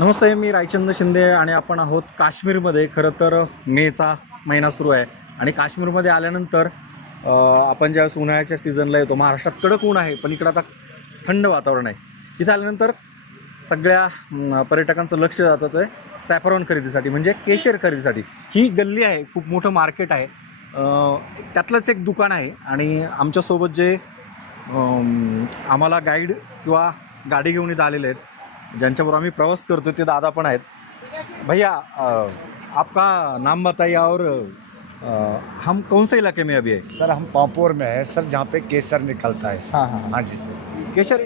नमस्ते, मी रायचंद्र शिंदे आणि आपण आहोत काश्मीरमध्ये. खरं तर मेचा महिना सुरू आहे आणि काश्मीरमध्ये आल्यानंतर आपण ज्यावेळेस उन्हाळ्याच्या सीझनला येतो, महाराष्ट्रात कडक ऊन आहे पण इकडं आता थंड वातावरण आहे. इथं आल्यानंतर सगळ्या पर्यटकांचं लक्ष जातं ते सॅफरॉन खरेदीसाठी, म्हणजे केशर खरेदीसाठी. ही गल्ली आहे, खूप मोठं मार्केट आहे, त्यातलंच एक दुकान आहे. आणि आमच्यासोबत जे आम्हाला गाईड किंवा गाडी घेऊन इथं आलेले आहेत, ज्यांच्याबरोबर आम्ही प्रवास करतो, ते दादा पण आहेत. भैया, आपका नाम बताइए और हम कौन से इलाके में अभी है? सर हम पापोर में है सर, जहाँ पे केसर निकलता है सर। हाँ हाँ हाँ जी सर। केशर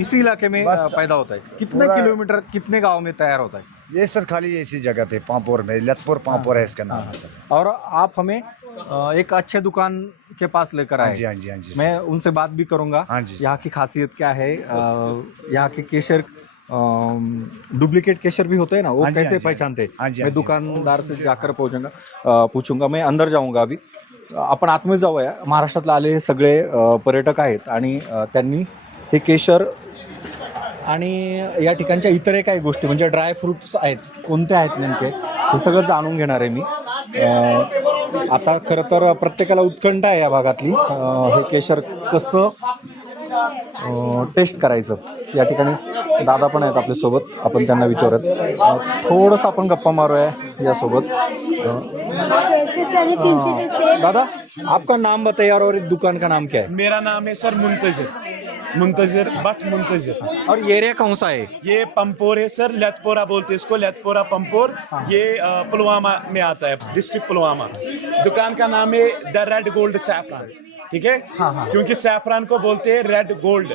इसी इलाके में बस पैदा होता है? कितने पूरा- किलोमीटर, कितने गांव में तैयार होता है? ये सर खाली इसी जगह पे पापोर में, लतपुर पापोर है इसका नाम है सर। और आप हमें एक अच्छे दुकान के पास लेकर हाँ आए. जी हाँ जी हाँ जी मैं सर। उनसे बात भी करूंगा. हाँ जी यहाँ की खासियत क्या है, यहाँ के केशर डुप्लीकेट केशर भी होते हैं ना, वो हाँ जी, कैसे हाँ जी, पहचानते हैं? हाँ जी, हाँ मैं जी। दुकानदार से जाकर पूछूंगा. मैं अंदर जाऊंगा अभी. आपण आतमध्ये जाऊया. महाराष्ट्रातले आलेले सगळे पर्यटक आहेत आणि त्यांनी हे केशर आणि या ठिकाणच्या इतरही काही गोष्टी, म्हणजे ड्राय फ्रुट्स आहेत, कोणते आहेत नेमके, हे सगळं जाणून घेणार आहे मी. आता खरं तर प्रत्येकाला उत्कंठा आहे या भागातली, हे केशर कसं टेस्ट करायचं. या ठिकाणी दादा पण आहेत आपल्यासोबत, आपण त्यांना विचारत थोडंसं आपण गप्पा मारूया यासोबत. दादा, आपका नाम बताइए और दुकान का नाम क्या है? मेरा नाम है सर मुंतजिर बट मुंतजिर। और एरिया कौन सा है? ये पंपोर है सर, लतपोरा बोलते हैं इसको, लतपोरा पंपोर। ये पुलवामा में आता है, डिस्ट्रिक्ट पुलवामा। दुकान का नाम है द रेड गोल्ड सैफरान, ठीक है। हाँ। क्योंकि सैफरान को बोलते हैं रेड गोल्ड,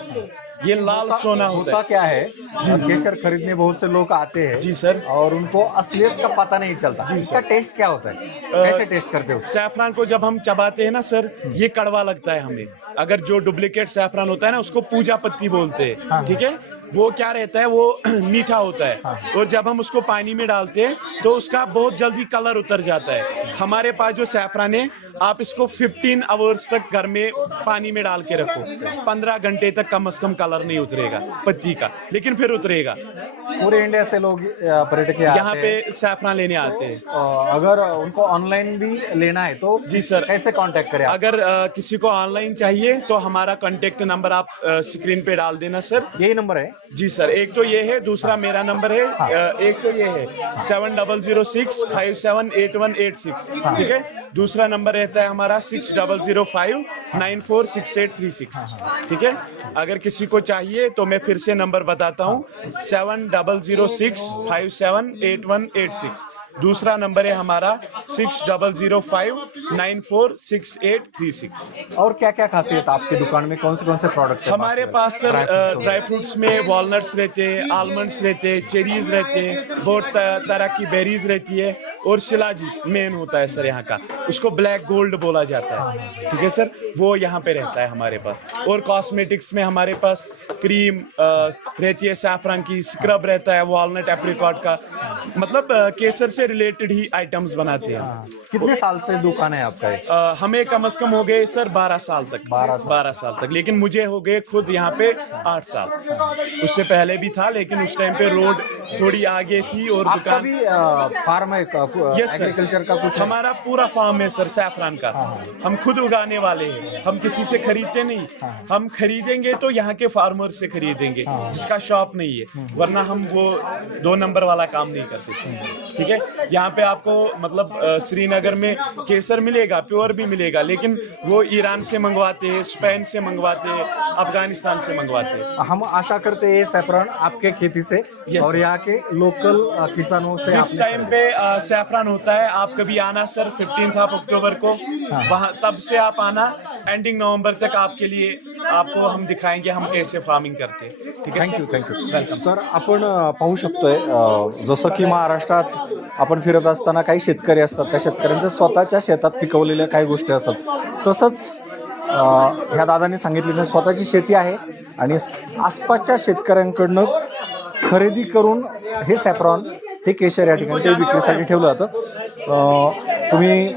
ये लाल सोना होता है। क्या है, केशर खरीदने बहुत से लोग आते हैं जी सर। और उनको असलियत का पता नहीं चलता. जी इसका सर। टेस्ट क्या होता है, कैसे टेस्ट करते हो? सैफरान को जब हम चबाते हैं ना सर, ये कड़वा लगता है हमें। अगर जो डुप्लीकेट सैफरान होता है ना, उसको पूजा पत्ती बोलते हैं, हाँ। ठीक है। वो क्या रहता है, वो मीठा होता है। हाँ। और जब हम उसको पानी में डालते हैं तो उसका बहुत जल्दी कलर उतर जाता है। हमारे पास जो सैफरान है, आप इसको 15 आवर्स तक घर में पानी में डाल के रखो, 15 घंटे तक कम से कम कलर नहीं उतरेगा पत्ती का, लेकिन फिर उतरेगा। पूरे इंडिया से लोग पर्यटक यहाँ पे सैफरान लेने आते हैं। अगर उनको ऑनलाइन भी लेना है तो जी सर। कैसे कांटेक्ट करें आप? अगर किसी को ऑनलाइन चाहिए तो हमारा कांटेक्ट नंबर आप स्क्रीन पे डाल देना सर। यही नंबर है? जी सर, एक तो ये है, दूसरा मेरा नंबर है। एक तो ये है 7006578186, ठीक है। दूसरा नंबर रहता है हमारा 6005946836, ठीक है। अगर किसी को चाहिए तो मैं फिर से नंबर बताता हूँ, 7006578186। दूसरा नंबर है हमारा 6005946836। और क्या क्या खासियत आपकी दुकान में, कौन से प्रोडक्ट है? हमारे पास सर ड्राई फ्रूट्स में वॉलनट्स रहते हैं, आलमंड्स रहते हैं, चेरीज रहते हैं, बहुत तरह की बेरीज रहती है, और शिलाजीत मेन होता है सर यहाँ का, उसको ब्लैक गोल्ड बोला जाता है, ठीक है सर। वो यहाँ पे रहता है हमारे पास। और कॉस्मेटिक्स में हमारे पास क्रीम रहती है, सैफरन की, स्क्रब रहता है, वॉलनट एप्रिकॉट का, मतलब केसर से रिलेटेड ही आइटम्स बनाते हैं। कितने साल से दुकान है आपका ये? हमें कम से कम हो गए सर 12 साल तक। 12 साल तक, लेकिन मुझे हो गए खुद यहाँ पे 8 साल। उससे पहले भी था, लेकिन उस टाइम पे रोड थोड़ी आगे थी और आपका दुकान भी फार्म है, यस सर, एग्रीकल्चर का कुछ है? हमारा पूरा फार्म है सर सैफरान का। हम खुद उगाने वाले हैं, हम किसी से खरीदते नहीं। हम खरीदेंगे तो यहाँ के फार्मर से खरीदेंगे, जिसका शॉप नहीं है, वरना हम वो 2 नंबर वाला काम नहीं करते सर, ठीक है। यहाँ पे आपको मतलब श्रीनगर में केसर मिलेगा, प्योर भी मिलेगा, लेकिन वो ईरान से मंगवाते हैं, स्पेन से मंगवाते हैं, अफगानिस्तान से मंगवाते हैं। हम आशा करते हैं सैफरन आपके खेती से Yes, और sir. यहाँ के लोकल किसानों से जिस आपने टाइम पे सैफरान होता है, आप कभी आना सर, 15 अक्टूबर को, वहाँ तब से आप आना, एंडिंग नवंबर तक आपके लिए, आपको हम दिखाएंगे हम कैसे फार्मिंग करते हैं, ठीक है। Thank you welcome sir. आपण पाहू शकतोय, जसं की महाराष्ट्रात आपण फिरत असताना काही शेतकरी असतात, त्या शेतकऱ्यांच्या स्वतःच्या शेतात पिकवलेल्या काही गोष्टी असतात. तसंच ह्या दादांनी सांगितलेलं स्वतःची शेती आहे आणि आसपासच्या शेतकऱ्यांकडनं खरेदी करून हे सॅफ्रॉन, हे केशर या ठिकाणी ते विक्रीसाठी ठेवलं जातं. तुम्ही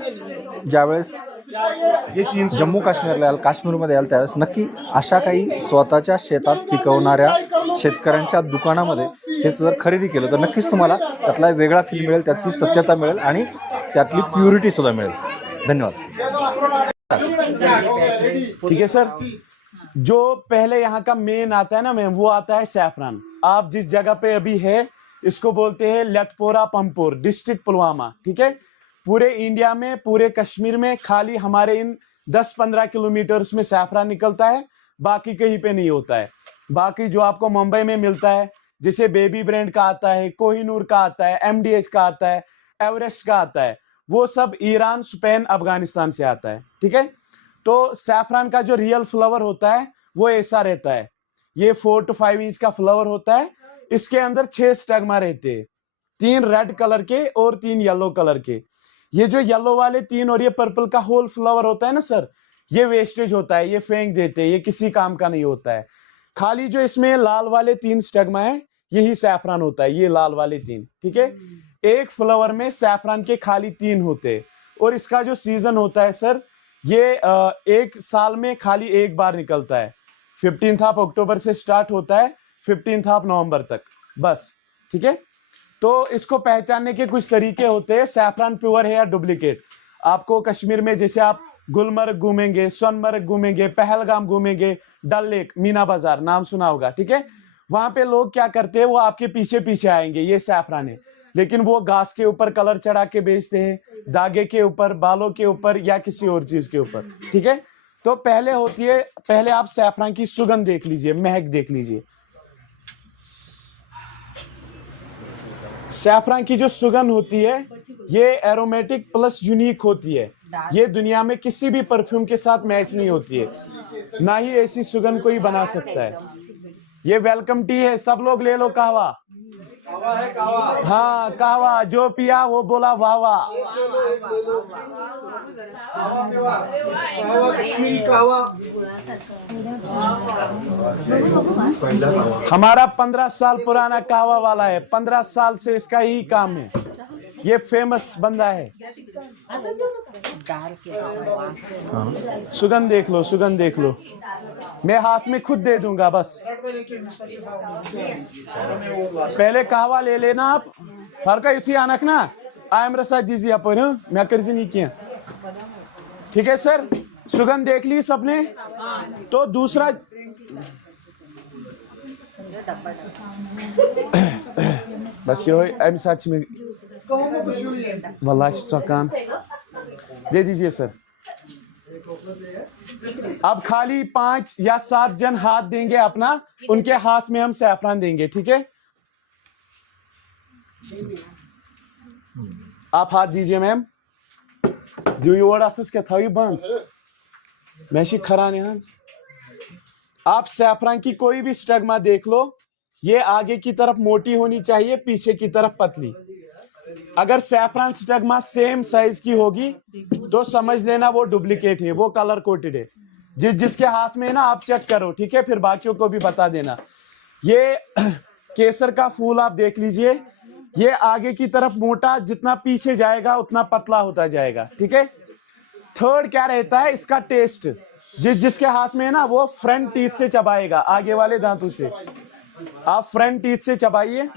ज्यावेळेस ये 300 जम्मू काश्मीरला याल, काश्मीरमध्ये याल त्यावेळेस नक्की अशा काही स्वतःच्या शेतात पिकवणाऱ्या शेतकऱ्यांच्या दुकानामध्ये हे जर खरेदी केलं तर नक्कीच तुम्हाला त्यातला वेगळा फील मिळेल, त्याची सत्यता मिळेल आणि त्यातली प्युरिटी सुद्धा मिळेल. धन्यवाद. ठीक है सर. जो पहले यहाँ का मेन आता है ना मैम, वो आता है सैफरान. आप जिस जगह पे अभी है इसको बोलते हैं लतपोरा पंपोर, डिस्ट्रिक्ट पुलवामा. ठीक है. पूरे इंडिया में, पूरे कश्मीर में खाली हमारे इन 10-15 किलोमीटर्स में सैफरान निकलता है, बाकी कहीं पे नहीं होता है. बाकी जो आपको मुंबई में मिलता है, जैसे बेबी ब्रांड का आता है, कोहिनूर का आता है, MDH का आता है, एवरेस्ट का आता है, वो सब ईरान, स्पेन, अफगानिस्तान से आता है. ठीक है. तो सैफरान का जो रियल फ्लावर होता है वो ऐसा रहता है. ये 4 to 5 इंच का फ्लावर होता है. इसके अंदर 6 स्टैग्मा रहते हैं, 3 रेड कलर के और 3 येलो कलर के. ये जो येलो वाले 3 और ये पर्पल का होल फ्लावर होता है ना सर, ये वेस्टेज होता है, ये फेंक देते हैं, ये किसी काम का नहीं होता है. खाली जो इसमें लाल वाले 3 स्टैग्मा है यही सैफरान होता है, ये लाल वाले 3. ठीक है. एक फ्लावर में सैफरान के खाली 3 होते हैं. और इसका जो सीजन होता है सर, ये एक साल में खाली एक बार निकलता है. 15 अक्टूबर से स्टार्ट होता है 15 नवंबर तक, बस. ठीक है. तो इसको पहचानने के कुछ तरीके होते हैं. सैफरान प्योर है या डुप्लीकेट. आपको कश्मीर में जैसे आप गुलमर्ग घूमेंगे, सोनमर्ग घूमेंगे, पहलगाम घूमेंगे, डल लेक, मीना बाजार नाम सुना होगा. ठीक है. वहां पे लोग क्या करते हैं, वो आपके पीछे पीछे आएंगे, ये सैफरान है, लेकिन वो घास के ऊपर कलर चढ़ा के बेचते हैं, धागे के ऊपर, बालों के ऊपर या किसी और चीज के ऊपर. ठीक है. तो पहले होती है, पहले आप सैफरान की सुगंध देख लीजिए, महक देख लीजिए. सैफरान की जो सुगंध होती है ये एरोमेटिक प्लस यूनिक होती है. ये दुनिया में किसी भी परफ्यूम के साथ मैच नहीं होती है, ना ही ऐसी सुगंध कोई बना सकता है. ये वेलकम टी है, सब लोग ले लो कहवा. हाँ कहवा, जो पिया वो बोला वाह वाह. हमारा 15 साल पुराना कहवा वाला है, 15 साल से इसका ही काम है. ये फेमस बंदा है. सुगंध देख लो, सुगंध देख लो. मैं हाथ में खुद दे दूंगा बस. पहले कहवा ले लेना आप. फर्क युथी आनक ना आयम रसा दीजिए आप, मैं कर नहीं किया. ठीक है सर. सुगंध देख ली सबने. तो दूसरा बस यो अम साथ में वल्लाह चौकान दे दीजिए सर. अब खाली 5 या 7 जन हाथ देंगे अपना, उनके हाथ में हम सैफरान देंगे. ठीक है. आप हाथ दीजिए ma'am. Do you want us क्या था ये बंद मैशी खराने हैं. आप सैफरान की कोई भी स्टैग्मा देख लो, ये आगे की तरफ मोटी होनी चाहिए, पीछे की तरफ पतली. अगर सैफरान स्टैग्मा सेम साइज की होगी तो समझ लेना वो डुप्लीकेट है, वो कलर कोटेड है. जिसके हाथ में है ना आप चेक करो. ठीक है. फिर बाकियों को भी बता देना. ये केसर का फूल आप देख लीजिए, ये आगे की तरफ मोटा, जितना पीछे जाएगा उतना पतला होता जाएगा. ठीक है. थर्ड क्या रहता है इसका टेस्ट. जिसके हाथ में है ना वो फ्रंट टीथ से चबाएगा, आगे वाले दांतों से. आप फ्रंट टीथ से चबाइए.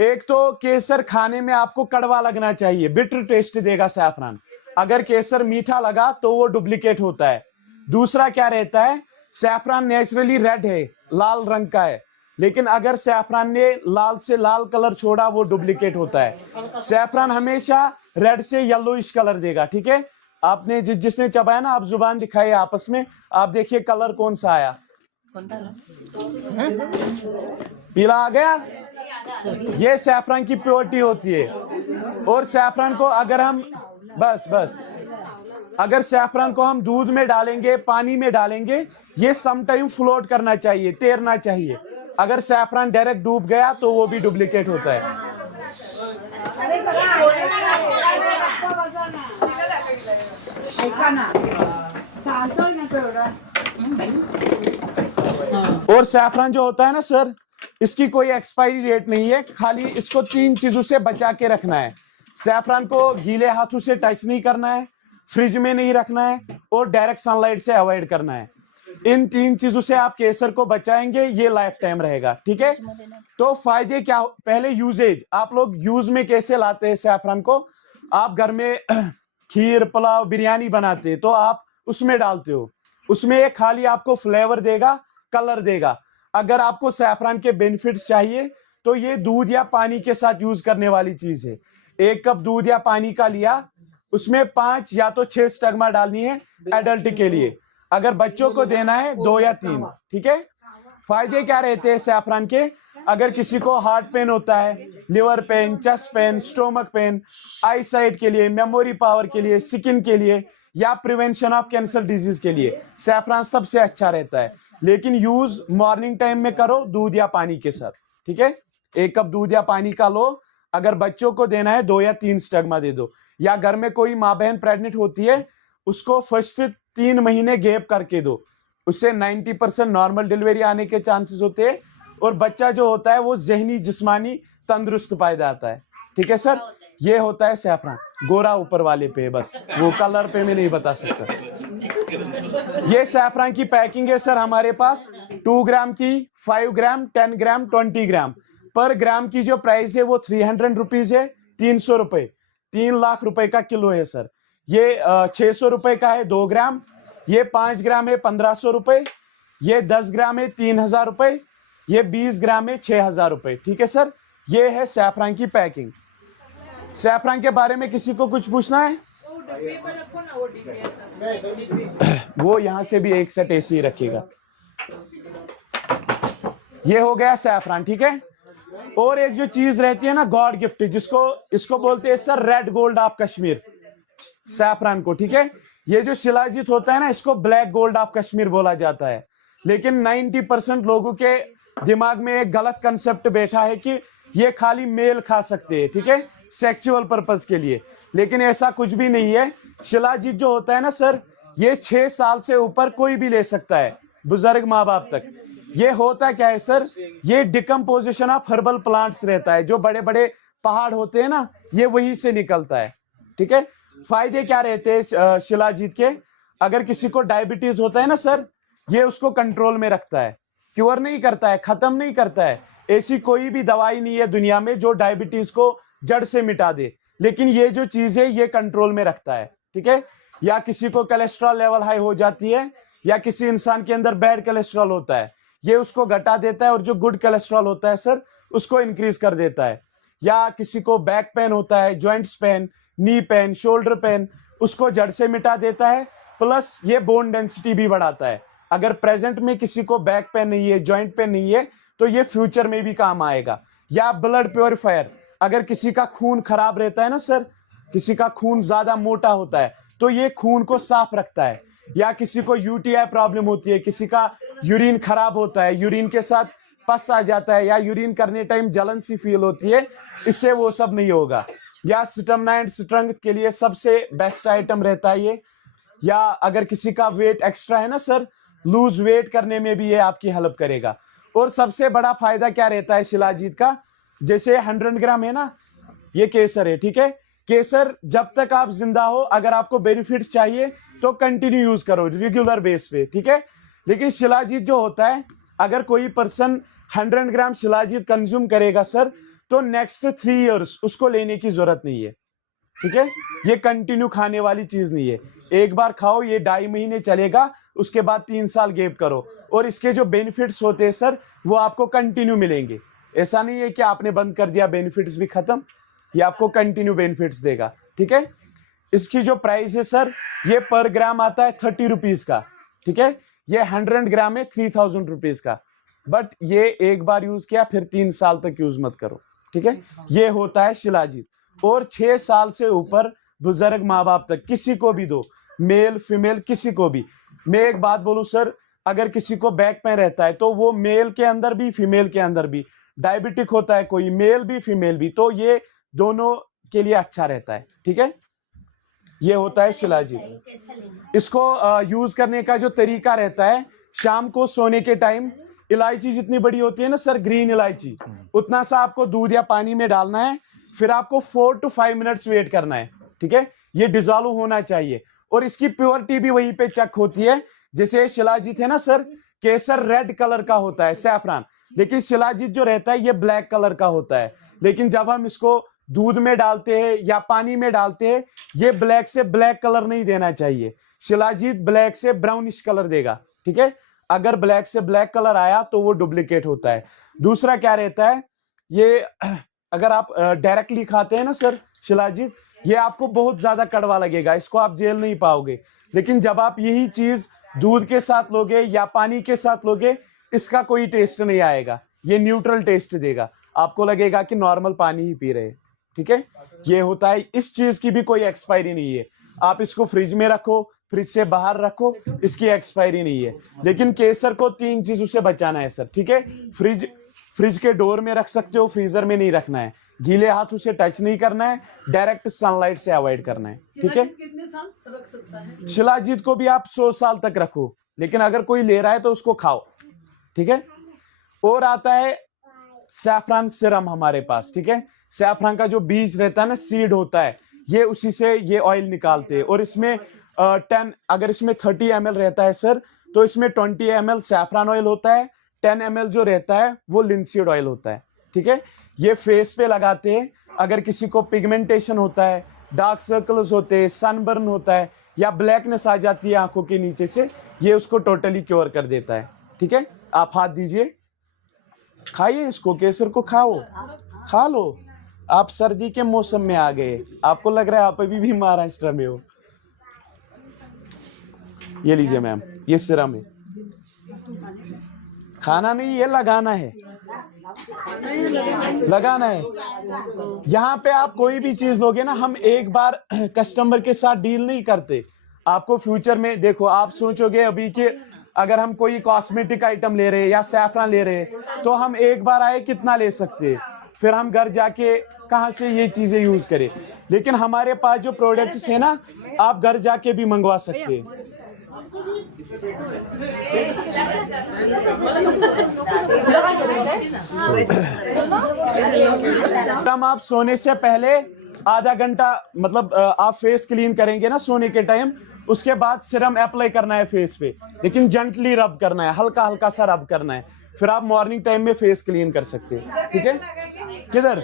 एक तो केसर खाने में आपको कड़वा लगना चाहिए, बिटर टेस्ट देगा सैफरान. अगर केसर मीठा लगा तो वो डुप्लीकेट होता है. दूसरा क्या रहता है, सैफरान नेचुरली रेड है, लाल रंग का है, लेकिन अगर सैफरान ने लाल से लाल कलर छोड़ा वो डुप्लीकेट होता है. सैफरान हमेशा रेड से येलोइश कलर देगा. ठीक है. आपने जिसने चबाया ना, आप जुबान दिखाइए आपस में, आप देखिए कलर कौन सा आया. पीला आ गया. ये सैफरान की प्योरिटी होती है. और सैफरान को अगर हम बस अगर सैफरान को हम दूध में डालेंगे, पानी में डालेंगे, ये सम टाइम फ्लोट करना चाहिए, तैरना चाहिए. अगर सैफरान डायरेक्ट डूब गया तो वो भी डुप्लीकेट होता है. और सैफरान जो होता है ना सर, इसकी कोई एक्सपायरी डेट नहीं है. खाली इसको 3 चीजों से बचा के रखना है. सैफरान को गीले हाथों से टच नहीं करना है, फ्रिज में नहीं रखना है और डायरेक्ट सनलाइट से अवॉइड करना है। इन 3 चीजों से आप केसर को बचाएंगे, ये लाइफ टाइम रहेगा। ठीक है, तो फायदे क्या, पहले यूजेज, आप लोग यूज में कैसे लाते हैं सैफरन को? आप घर में खीर, पुलाव, बिरयानी बनाते हैं तो आप उसमें डालते हो, उसमें एक खाली आपको फ्लेवर देगा, कलर देगा। अगर आपको सैफरन के बेनिफिट्स चाहिए तो ये दूध या पानी के साथ यूज करने वाली चीज है। 1 कप दूध या पानी का लिया, उसमें 5 या तो 6 स्टगमा डालनी है एडल्ट के लिए, अगर बच्चों को देना है 2 या 3। ठीक है, फायदे क्या रहते हैं सैफरन के? अगर किसी को हार्ट पेन होता है, liver pain, chest pain, stomach pain, eye sight के लिए, मेमोरी पावर के लिए, स्किन के लिए या प्रिवेंशन ऑफ कैंसर डिजीज के लिए सैफरन सबसे अच्छा रहता है। लेकिन यूज मॉर्निंग टाइम में करो दूध या पानी के साथ। ठीक है, 1 कप दूध या पानी का लो, अगर बच्चों को देना है 2 या 3 स्टगमा दे दो, या घर में कोई माँ बहन प्रेग्नेंट होती है उसको फर्स्ट 3 महीने गैप करके दो, उससे 90% नॉर्मल डिलीवरी आने के चांसेस होते हैं और बच्चा जो होता है वो जहनी जिस्मानी तंदुरुस्त पाया आता है। ठीक है सर, ये होता है सैफरन। गोरा ऊपर वाले पे, बस वो कलर पे मैं नहीं बता सकता। ये सैफरन की पैकिंग है सर हमारे पास, 2 ग्राम की, 5 ग्राम, 10 ग्राम, 20 ग्राम। पर ग्राम की जो प्राइस है वो 300 रुपीज है, 300 रुपए, 3 लाख रुपए का किलो है सर। ये 600 रुपए का है 2 ग्राम, ये 5 ग्राम है 1500 रुपए, ये 10 ग्राम है 3000 रुपए, ये 20 ग्राम है 6000 रुपए। ठीक है सर, ये है सैफरन की पैकिंग। सैफरन के बारे में किसी को कुछ पूछना है? वो यहां से भी एक सेट ऐसे ही रखिएगा। ये हो गया सैफरन। ठीक है, और एक जो चीज रहती है ना गॉड गिफ्ट, जिसको इसको बोलते हैं sir red gold of Kashmir, saffron को। ठीक है, ये जो शिलाजीत होता है ना, इसको ब्लैक गोल्ड ऑफ कश्मीर बोला जाता है। लेकिन 90% लोगों के दिमाग में एक गलत कंसेप्ट बैठा है कि ये खाली मेल खा सकते हैं, ठीक है, सेक्सुअल पर्पस के लिए। लेकिन ऐसा कुछ भी नहीं है। शिलाजीत जो होता है ना सर, ये 6 साल से ऊपर कोई भी ले सकता है, बुजुर्ग माँ बाप तक। ये होता क्या है सर, ये डिकम्पोजिशन ऑफ हर्बल प्लांट्स रहता है, जो बड़े बड़े पहाड़ होते हैं ना, ये वहीं से निकलता है। ठीक है, फायदे क्या रहते हैं शिलाजीत के? अगर किसी को डायबिटीज होता है ना सर, ये उसको कंट्रोल में रखता है, क्योर नहीं करता है, खत्म नहीं करता है। ऐसी कोई भी दवाई नहीं है दुनिया में जो डायबिटीज को जड़ से मिटा दे, लेकिन ये जो चीज है ये कंट्रोल में रखता है। ठीक है, या किसी को कोलेस्ट्रॉल लेवल हाई हो जाती है, या किसी इंसान के अंदर बैड कोलेस्ट्रॉल होता है, ये उसको घटा देता है, और जो गुड कोलेस्ट्रॉल होता है सर उसको इंक्रीज कर देता है। या किसी को बैक पेन होता है, joints pain, knee pain, shoulder pain, उसको जड़ से मिटा देता है। प्लस ये बोन डेंसिटी भी बढ़ाता है। अगर प्रेजेंट में किसी को बैक पेन नहीं है, जॉइंट पेन नहीं है, तो ये फ्यूचर में भी काम आएगा। या ब्लड प्योरीफायर, अगर किसी का खून खराब रहता है ना सर, किसी का खून ज्यादा मोटा होता है, तो ये खून को साफ रखता है। या किसी को यूटीआई प्रॉब्लम होती है, किसी का यूरिन खराब होता है, यूरिन के साथ पस आ जाता है, या यूरिन करने टाइम जलन सी फील होती है, इससे वो सब नहीं होगा। या स्टेमिना एंड स्ट्रेंथ के लिए सबसे बेस्ट आइटम रहता है ये। या अगर किसी का वेट एक्स्ट्रा है ना सर, लूज वेट करने में भी ये आपकी हेल्प करेगा। और सबसे बड़ा फायदा क्या रहता है शिलाजीत का? जैसे 100 ग्राम है ना, ये केसर है, ठीक है, केसर जब तक आप जिंदा हो, अगर आपको बेनिफिट्स चाहिए तो कंटिन्यू यूज करो रेगुलर बेस पे, ठीक है। लेकिन शिलाजीत जो होता है, अगर कोई पर्सन 100 ग्राम शिलाजीत कंज्यूम करेगा सर, तो नेक्स्ट 3 इयर्स उसको लेने की जरूरत नहीं है, ठीक है। ये कंटिन्यू खाने वाली चीज नहीं है, एक बार खाओ, ये 2.5 महीने चलेगा, उसके बाद 3 साल गैप करो, और इसके जो बेनिफिट्स होते हैं सर, वो आपको कंटिन्यू मिलेंगे। ऐसा नहीं है कि आपने बंद कर दिया बेनिफिट्स भी खत्म, ये आपको कंटिन्यू बेनिफिट्स देगा, ठीक है। इसकी जो प्राइस है सर, ये पर ग्राम आता है 30 रुपीज का, ठीक है। ये 100 ग्राम है 3000 रुपीज का, बट ये एक बार यूज किया फिर 3 साल तक यूज मत करो, ठीक है। ये होता है शिलाजीत, और 6 साल से ऊपर बुजुर्ग माँ बाप तक किसी को भी दो, मेल फीमेल किसी को भी। मैं एक बात बोलूं सर, अगर किसी को बैक पेन रहता है, तो वो मेल के अंदर भी फीमेल के अंदर भी, डायबिटिक होता है कोई, मेल भी फीमेल भी, तो ये दोनों के लिए अच्छा रहता है, ठीक है। ये होता है शिलाजीत। इसको यूज करने का जो तरीका रहता है, शाम को सोने के टाइम इलायची जितनी बड़ी होती है ना सर, ग्रीन इलायची, उतना सा आपको दूध या पानी में डालना है, फिर आपको 4 to 5 मिनट्स वेट करना है, ठीक है। ये डिजॉल्व होना चाहिए, और इसकी प्योरिटी भी वहीं पे चेक होती है। जैसे शिलाजीत है ना सर, केसर रेड कलर का होता है, सैफरान, लेकिन शिलाजीत जो रहता है ये ब्लैक कलर का होता है। लेकिन जब हम इसको दूध में डालते हैं या पानी में डालते हैं, ये ब्लैक से ब्लैक कलर नहीं देना चाहिए। शिलाजीत ब्लैक से ब्राउनिश कलर देगा, ठीक है। अगर ब्लैक से ब्लैक कलर आया तो वो डुप्लीकेट होता है। दूसरा क्या रहता है, ये अगर आप डायरेक्टली खाते हैं ना सर शिलाजीत, ये आपको बहुत ज्यादा कड़वा लगेगा, इसको आप जेल नहीं पाओगे। लेकिन जब आप यही चीज दूध के साथ लोगे या पानी के साथ लोगे, इसका कोई टेस्ट नहीं आएगा, ये न्यूट्रल टेस्ट देगा, आपको लगेगा कि नॉर्मल पानी ही पी रहे हैं, ठीक है। ये होता है, इस चीज की भी कोई एक्सपायरी नहीं है। आप इसको फ्रिज में रखो, फ्रिज से बाहर रखो, इसकी एक्सपायरी नहीं है। लेकिन केसर को 3 चीजों से बचाना है सर, ठीक है। फ्रिज के डोर में रख सकते हो, फ्रीजर में नहीं रखना है, गीले हाथों से टच नहीं करना है, डायरेक्ट सनलाइट से अवॉइड करना है, ठीक है। कितने साल रख सकता है? शिलाजीत को भी आप 100 साल तक रखो, लेकिन अगर कोई ले रहा है तो उसको खाओ, ठीक है। और आता है सैफरान सिरम हमारे पास, ठीक है। सैफरान का जो बीज रहता है ना, सीड होता है, ये उसी से ये ऑयल निकालते हैं। और इसमें 10, अगर इसमें 30 ml रहता है सर, तो इसमें 20 ml सैफरान ऑयल होता है, 10 ml जो रहता है वो लिंसीड ऑयल होता है, ठीक है। ये फेस पे लगाते हैं, अगर किसी को पिगमेंटेशन होता है, डार्क सर्कल्स होते हैं, सनबर्न होता है, या ब्लैकनेस आ जाती है आंखों के नीचे से, ये उसको टोटली क्योर कर देता है, ठीक है। आप हाथ दीजिए, खाइए इसको, केसर को खाओ, खा लो। आप सर्दी के मौसम में आ गए, आपको लग रहा है आप अभी भी महाराष्ट्र में हो। ये लीजिए मैम, ये सिरम है, खाना नहीं, ये लगाना है, लगाना है। यहाँ पे आप कोई भी चीज लोगे ना, हम एक बार कस्टमर के साथ डील नहीं करते। आपको फ्यूचर में देखो, आप सोचोगे अभी कि अगर हम कोई कॉस्मेटिक आइटम ले रहे हैं या सैफरान ले रहे हैं, तो हम एक बार आए कितना ले सकते हैं, फिर हम घर जाके कहाँ से ये चीजें यूज करें। लेकिन हमारे पास जो प्रोडक्ट्स है ना, आप घर जाके भी मंगवा सकते हैं। हम आप सोने से पहले आधा घंटा, मतलब आप फेस क्लीन करेंगे ना सोने के टाइम, उसके बाद सिरम अप्लाई करना है फेस पे, लेकिन जेंटली रब करना है, हल्का हल्का सा रब करना है। फिर आप मॉर्निंग टाइम में फेस क्लीन कर सकते हैं, ठीक है। किधर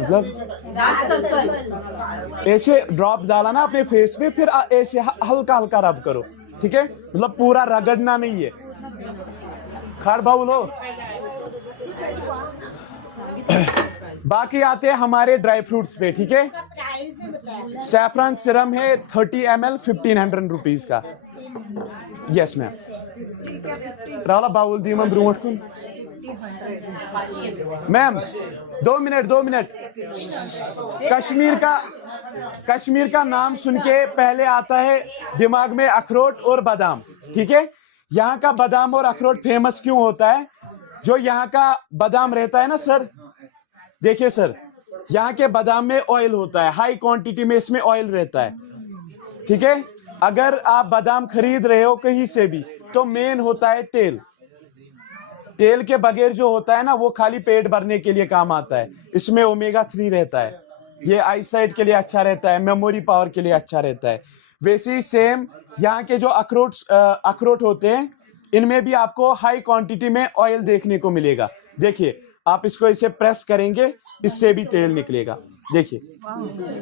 मतलब ऐसे ड्रॉप डाला ना अपने फेस पे, फिर ऐसे हल्का हल्का रब करो, ठीक है। मतलब पूरा रगड़ना नहीं है। खाड़ बाउल हो। बाकी आते हैं हमारे ड्राई फ्रूट्स पे, ठीक है। सैफरान सिरम है 30 ml 1500 रुपीज का। यस मैम, राला बाउल दी मैम ब्रूट कुन मैम, 2 मिनट। कश्मीर का नाम सुन के पहले आता है दिमाग में अखरोट और बादाम, ठीक है। यहाँ का बादाम और अखरोट फेमस क्यों होता है? जो यहाँ का बादाम रहता है ना सर, देखिए सर, यहाँ के बादाम में ऑयल होता है, हाई क्वांटिटी में इसमें ऑयल रहता है, ठीक है। अगर आप बादाम खरीद रहे हो कहीं से भी, तो मेन होता है तेल। तेल के बगैर जो होता है ना, वो खाली पेट भरने के लिए काम आता है। इसमें ओमेगा 3 रहता है, ये आईसाइट के लिए अच्छा रहता है, मेमोरी पावर के लिए अच्छा रहता है। वैसे ही सेम यहाँ के जो अखरोट होते हैं, इनमें भी आपको हाई क्वांटिटी में ऑयल देखने को मिलेगा। देखिए, आप इसको इसे प्रेस करेंगे, इससे भी तेल निकलेगा, देखिए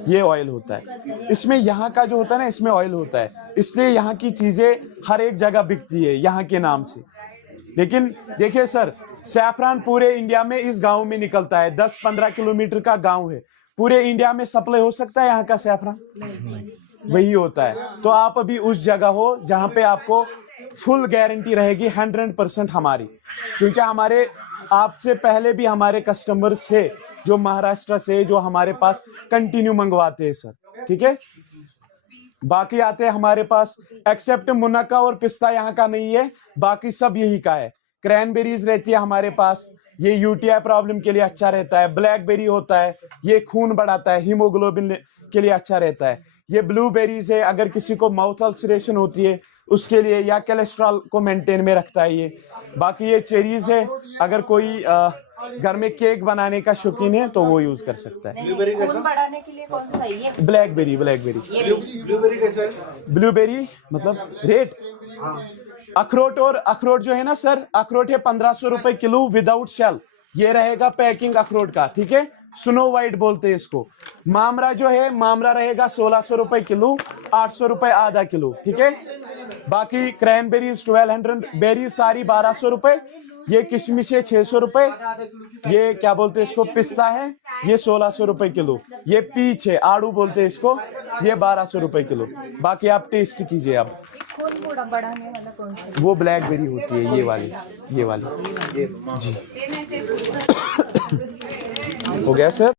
ये ऑयल होता है। इसमें यहाँ का जो होता है ना, इसमें ऑयल होता है, इसलिए यहाँ की चीजें हर एक जगह बिकती है यहाँ के नाम से। लेकिन देखिए सर, सैफरान पूरे इंडिया में इस गांव में निकलता है, 10-15 किलोमीटर का गांव है, पूरे इंडिया में सप्लाई हो सकता है यहाँ का सैफरान? वही होता है। तो आप अभी उस जगह हो जहाँ पे आपको फुल गारंटी रहेगी 100% हमारी, क्योंकि हमारे आपसे पहले भी हमारे कस्टमर्स है जो महाराष्ट्र से, जो हमारे पास कंटिन्यू मंगवाते हैं सर, ठीक है। बाकी आते हैं हमारे पास, एक्सेप्ट मुनक्का और पिस्ता यहाँ का नहीं है, बाकी सब यही का है। क्रैनबेरीज रहती है हमारे पास, ये यूटीआई प्रॉब्लम के लिए अच्छा रहता है। ब्लैकबेरी होता है, ये खून बढ़ाता है, हीमोग्लोबिन के लिए अच्छा रहता है। ये ब्लूबेरीज है, अगर किसी को माउथ अल्सरेशन होती है उसके लिए, या कोलेस्ट्रॉल को मेंटेन में रखता है ये। बाकी ये चेरीज है, अगर कोई घर में केक बनाने का शौकीन है तो वो यूज कर सकता है। खून बढ़ाने के लिए कौन सा है ये? ब्लैकबेरी ब्लूबेरी कैसे है? ब्लूबेरी मतलब रेट अखरोट जो है ना सर, अखरोट है 1500 रुपए किलो विदाउट शेल। ये रहेगा पैकिंग अखरोट का, ठीक है। स्नो वाइट बोलते हैं इसको। मामरा जो है, मामरा रहेगा 1600 रुपए किलो, 800 रुपए आधा किलो, ठीक है। बाकी क्रैनबेरीज 1200, बेरी सारी 1200 रुपए। ये किशमिश है 600 रुपए। ये क्या बोलते हैं इसको, पिस्ता है, ये 1600 रुपए किलो। ये पीच है, आड़ू बोलते हैं इसको, ये 1200 रुपए किलो। बाकी आप टेस्ट कीजिए। आप खून बढ़ाने वाला कौन सा? वो ब्लैकबेरी होती है, ये वाली जी। हो गया सर।